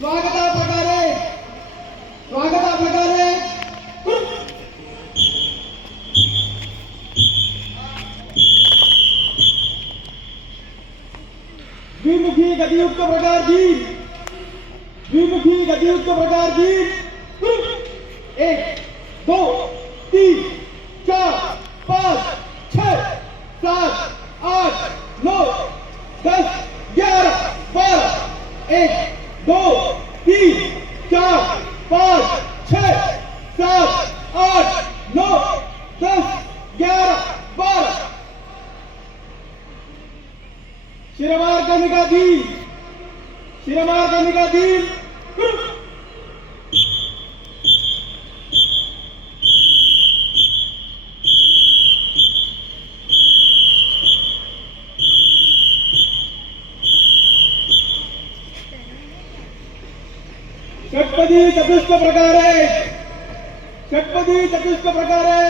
स्वागता प्रकारे द्विमुखी गतियुक्त प्रकार की 1 2 3 4 5 6 7 8 9 10 11 12 1 2 3 4 5 6 7 8 9 10 11 12 शिरमार करने का दिन षट्पदी चतुष्क प्रकारे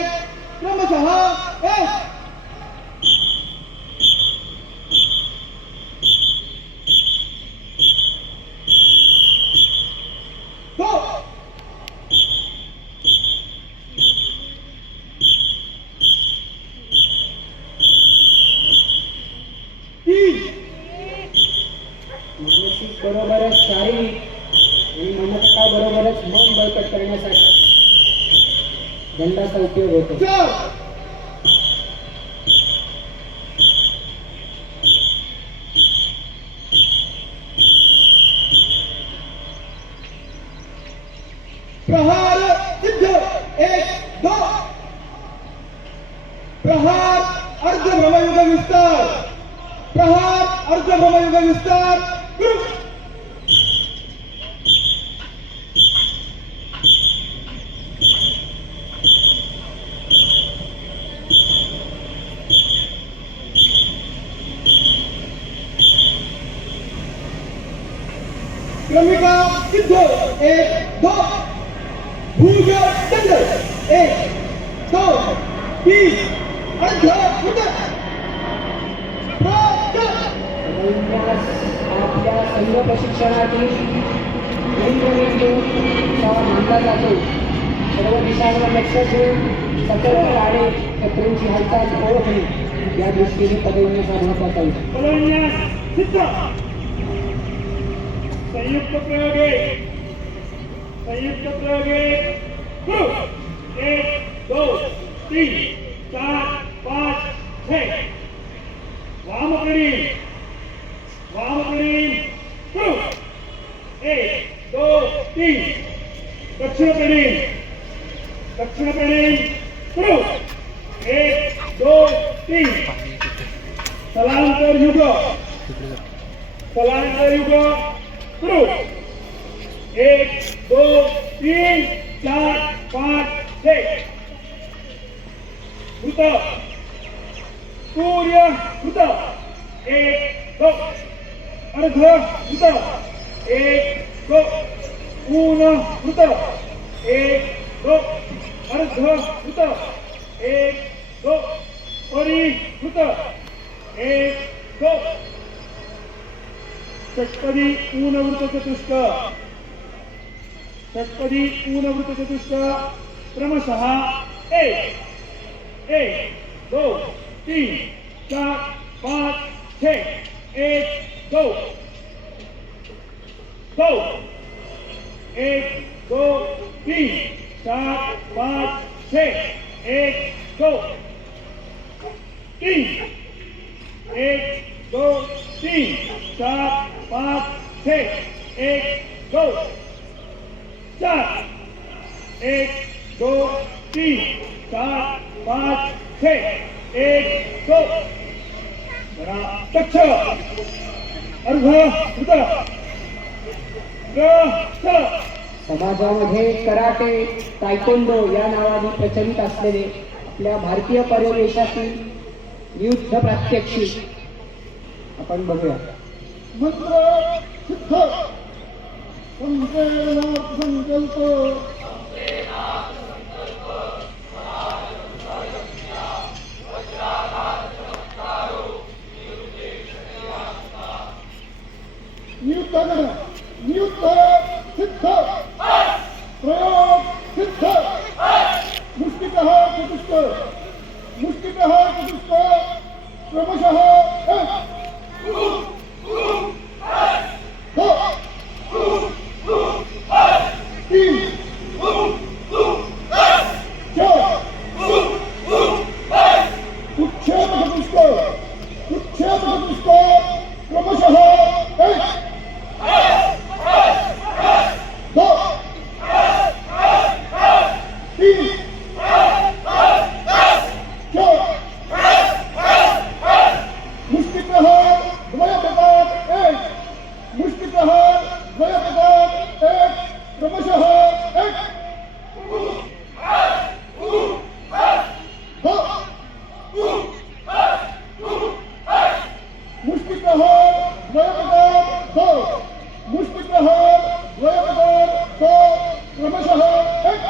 क्रमशः 1 2 3 मानसिक बरोबरच शारीरिक आणि मनस्ता बरोबरच मन बळकट करण्यासाठी दंडाचा उपयोग होतो. 4 प्रहार सिद्ध 1 2 प्रहार अर्ध भ्रमयुग विस्तार क्रमिका सिद्ध 1 2 भुज दंड 1 2 3 अर्ध उदर विन्यास आपल्या संघ प्रशिक्षणातील केंद्रबिंदूचा मानला जातो. सर्व दिशांवर लक्ष ठेवून सतर्क राहणे, शत्रूंची हालचाल ओळखणे या दृष्टीने पदविन्यास हा महत्वाचा आहे. पदविन्यास सिद्ध. संयुक्त प्रयोगे सुरू. 1 2 3 4 5 6 वामकडी सुरू. 1 2 3 दक्षिणकडी सुरू. 1 2 3 स्थलांतर युग सुरू. 1 2 3 4 5 6 भूत सूर्य भूत 1 2 अर्ध भूत 1 2 ऊन भूत 1 2 अर्ध भूत 1 2 परिभूत 1 2 षट्पदी ऊनवृत्त चतुष्क क्रमशः 1 2 3 4 5 6 1 2 2 1 2 3 4 5 6 1 2 3 1 2 3 4 5 6 1 2 4 1 2 3 4 5 6 1 2 दक्ष अर्ध समाजामध्ये कराटे, तायकोंडो या नावाने प्रचलित असलेले आपल्या भारतीय परिवेशातील युद्ध प्रात्यक्षिक आपण बघूया. मंत्र सिद्ध संकल्प नियुक्त करा. नियुक्त सिद्ध प्रयोग सिद्ध मुष्टिप्रहार चतुष्क मुष्टिप्रहार चतुष्क क्रमशः तीन चार उच्छेद चतुष्क क्रमशः दो तीन चार मुष्टिप्रहार द्वयपदात् एक मुष्टिप्रहार द्वयपदात् एक क्रमशः एक दो मुष्टिप्रहार द्वयपदात् दो मुष्टिप्रहार द्वयपदात् दो क्रमशः एक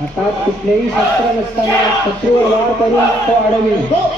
हातात कुठलेही शस्त्र नसताना शत्रूवर वार करून तो अडविणे.